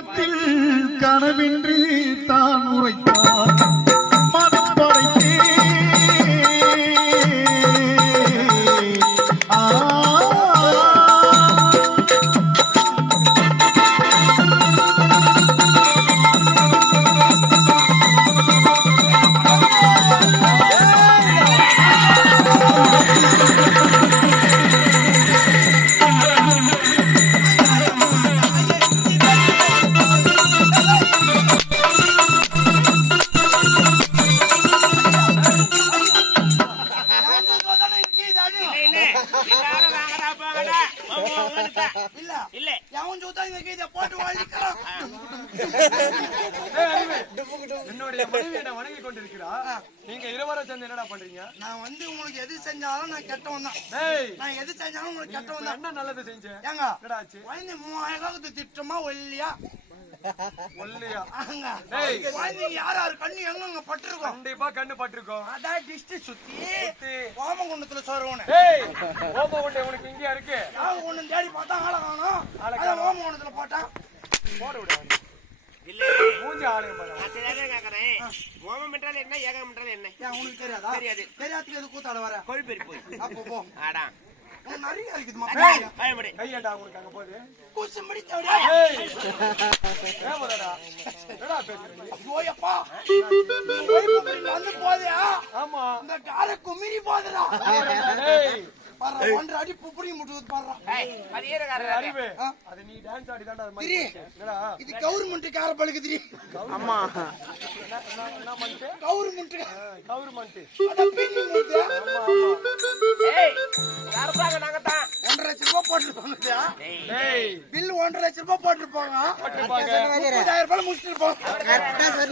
மனத்தில் கனவின்றி தான் உரைத்தான். என்னுடைய மனைவி என்ன வணங்கி கொண்டிருக்கிறா. நீங்க சேர்ந்து என்னடா பண்றீங்க? நான் வந்து உங்களுக்கு எது செஞ்சாலும் நான் கெட்டவன் தான். நான் எது செஞ்சாலும் உங்களுக்கு கெட்டவன் தான். என்ன நல்லது செஞ்ச? ஏங்க என்னடா ஆச்சு? குழந்தை மூவாயிரம் திட்டமா ஒல்லியா? ஒல்லியா. குழந்தைங்க யார் யார்? கண்ணு எங்கெங்க பட்டிருக்கோம்? கண்டிப்பா கண்ணு பட்டிருக்கோம். அதான் டிஸ்ட் சுத்தி. ஓமகுண்டத்துல சோறுவனே உண்டை உனக்கு இங்கேயா இருக்கு? தேடி பார்த்தா ஆளை காணோம். ஓமகுண்டத்துல போட்டான். போட விடு. அவனை. இல்ல. மூஞ்சி ஆலயம். ஹோமம் என்றால் என்ன ஏகம் என்றால் என்ன? ஏன் உனக்கு தெரியாதா? தெரியாது. தெரியாதுக்கு எது கூத்தாட வர? கொழுப்பெரி போய். அப்போ போ. ஆடா நிறைய இருக்குதுமா கையண்டா உனக்கு அங்க போகுது. கூசு ஆமா. இந்த காரை குமிரி போதுடா பாரு ஒன்றரை அடி புப்புடி முட்டுவது பாடுறா. ஏய், அது டேய், அறிவு? அது நீ டான்ஸ் ஆடி தான்டா அது மாதிரி திரி. போச்சு. என்னடா? இது கவர்மெண்ட். கார பழுக்குது என்ன என்ன- என்ன கவர்மெண்ட். கவர்மெண்ட். பின்னி முட்டு ஏய். ஒன்றரை லட்சம் ரூபாய் போட்டுருப்பாங்க பில் ஒன்றரை லட்சம் ரூபாய் போட்டிருப்பாங்க. முப்பதாயிரம் ரூபாய் முடிச்சுட்டு?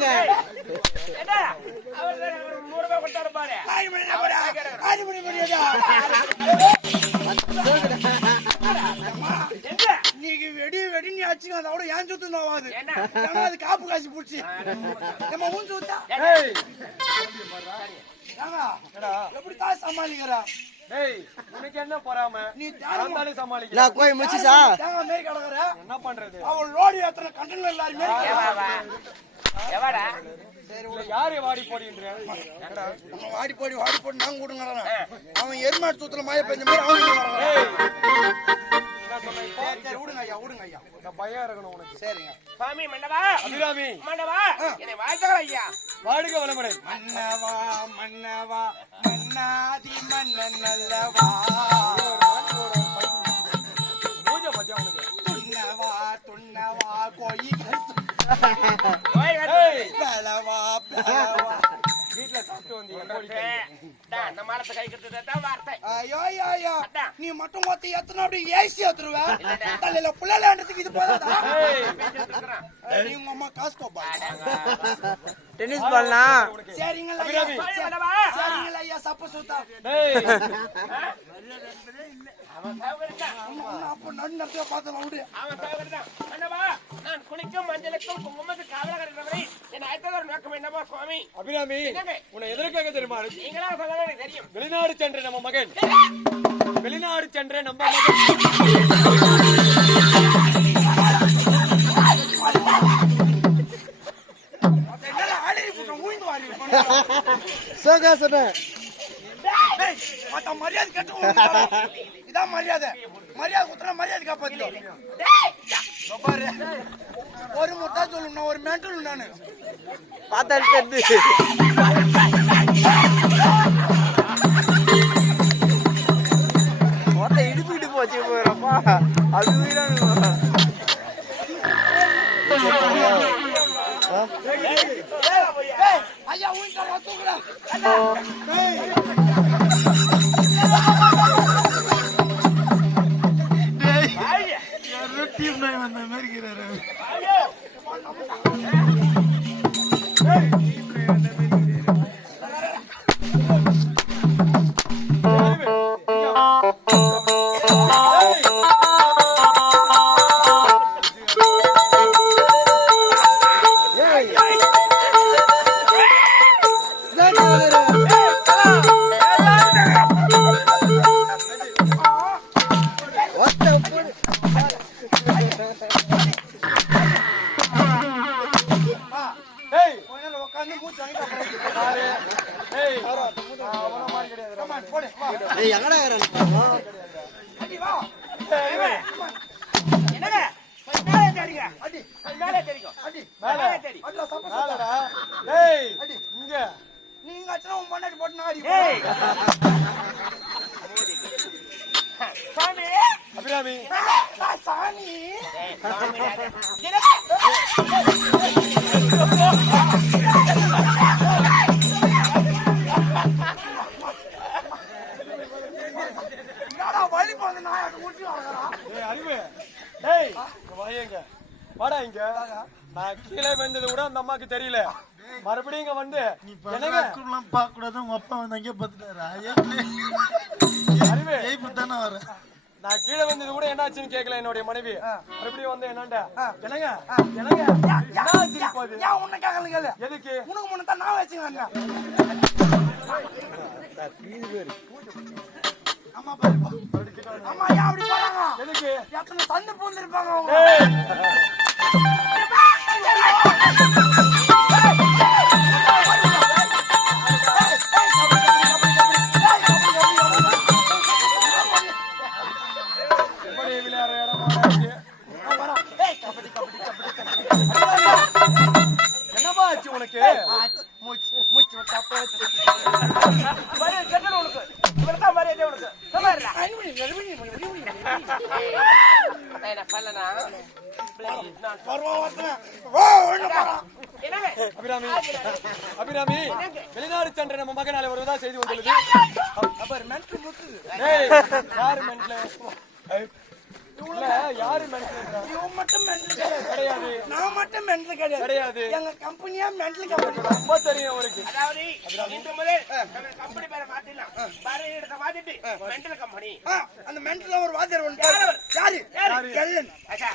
நீங்க வெடி. வெடி நீ அடிச்சுங்க அதோட ஏன் சுத்து நோவாது என்ன? ஏன்னா அது காப்பு காசு பூச்சி. நம்ம ஊன் சுத்தா எப்படி தான் சமாளிக்கிறா? என்ன பொறாம? நீ சமாளிக்க கோயில் மாரி கிடக்குற? என்ன பண்றது? அவள் லோடு ஏத்தன கண்டெய்னர் எல்லாருமே. எவாடா? யாரை வாடி போடின்ற? அவன் வாடி போடி வாடி போடி நாங்க கொடுங்கறான் அவன் எருமாடு சுத்துல மழை பெஞ்ச மாதிரி அவன் சரி விடுங்க ஐயா விடுங்க ஐயா. பயம் இருக்கணும் உனக்கு. சரிங்க. சுவாமி மன்னவா? அபிராமி. மன்னவா? என்னை வாழ்த்துக்கள் ஐயா. வாடுக வளமுடன். மன்னவா மன்னவா மன்னாதி மன்னன் நல்லவா பூஜை பத்தியா உனக்கு. துன்னவா துன்னவா கோயில். பேலவா பேலவா வீட்ல சாப்பிட்டு வந்து மரத்தை தான் வார்த்தை. ஐயோ ஐயோ அதான். நீ மட்டும் மொத்த எத்தனை அப்படி ஏசி ஏத்துருவ? தலையில புள்ளலாண்டதுக்கு இது போதாதா. நீ உங்க அம்மா காசு கோப்பா. டென்னிஸ் உனக்கு சரிங்களா. சரிங்களா ஐயா சப்ப சுத்தா அப்ப நடு நடத்த அவன் நான் குளிக்கும் மஞ்சளுக்கும் குங்குமத்துக்கு காவலாக இருக்கிறவரை நோக்கம் என்னவோ சுவாமி? அபிராமி? உன்னை எதற்காக தெரியுமா நீங்களா சொன்னது தெரியும். வெளிநாடு சென்ற நம்ம மகன். வெளிநாடு சென்ற நம்ம மகன். டேய், மத்த மரியாதை கெட்டு. இதான் மரியாதை. மரியாதை குத்துனா மரியாதை காப்பாத்திடும் பாரு ஒரு முட்டா சொல்லு நான் ஒரு மென்டல் நானு. பார்த்தாலே தெரியுது மொத்த இடுப்பிட்டு போச்சு போயிடப்பா அது ஐயா தூக்குறா வந்த மாதிரி இருக்கிறாரு அடி, கொஞ்சம் மேலே அடி, அடி. சப்ப அடி. இங்க. நீங்க உன் பொண்டாட்டி போட்டு. ஏய். சாமி. அபிராமி. சாமி. வாடா இங்க. நான் கீழே விழுந்தது கூட அந்த அம்மாக்கு தெரியல. மறுபடியும் இங்க வந்து பல்லாக்குலாம் பார்க்க கூடாது உங்க அப்பா வந்து அங்கே பார்த்துட்டாரு தானே வர நான் கீழே வந்தது கூட என்னாச்சுன்னு கேட்கல என்னுடைய மனைவி. மறுபடியும் வந்து என்னண்டா என்னங்க? என்னங்க? என்ன ஆச்சு இப்போ அது? ஏன் உன்னை கேட்கல கேளு. எதுக்கு? உனக்கு முன்ன தான் நான் அம்மா பாருப்பா அம்மா ஏன் அப்படி போறாங்க? எதுக்கு? எத்தனை சந்து பூந்திருப்பாங்க அவங்க. என்னப்பா ஆச்சு உனக்கு மூச்சு மூச்சு விட்டா போச்சு மரியாதை கேட்கணும் உனக்கு இவர்தான் மரியாதை உனக்கு என்ன பண்ணனா? அபிராமி அபிராமி வெளிநாடு சென்ற நம்ம மகனால வருவதா செய்தி வந்துள்ளது அப்புறம் மென்டல் முத்துது. யாரு மென்ட்ல யாரு மென்ட்ல மட்டும் மென்டல் கிடையாது. நான் மட்டும் மென்டல் கிடையாது. கிடையாது. எங்க கம்பெனியா மென்டல் கம்பெனி ரொம்ப தெரியும் அவருக்கு. அதாவது இன்று முதல் கம்பெனி பேரை மாத்திடலாம். பாரு, இடத்தை மாத்திட்டு மெண்டல் கம்பெனி அந்த மென்டல் ஒரு வாத்தியார் ஒன்று யாரு யாரு? கெல்லன்.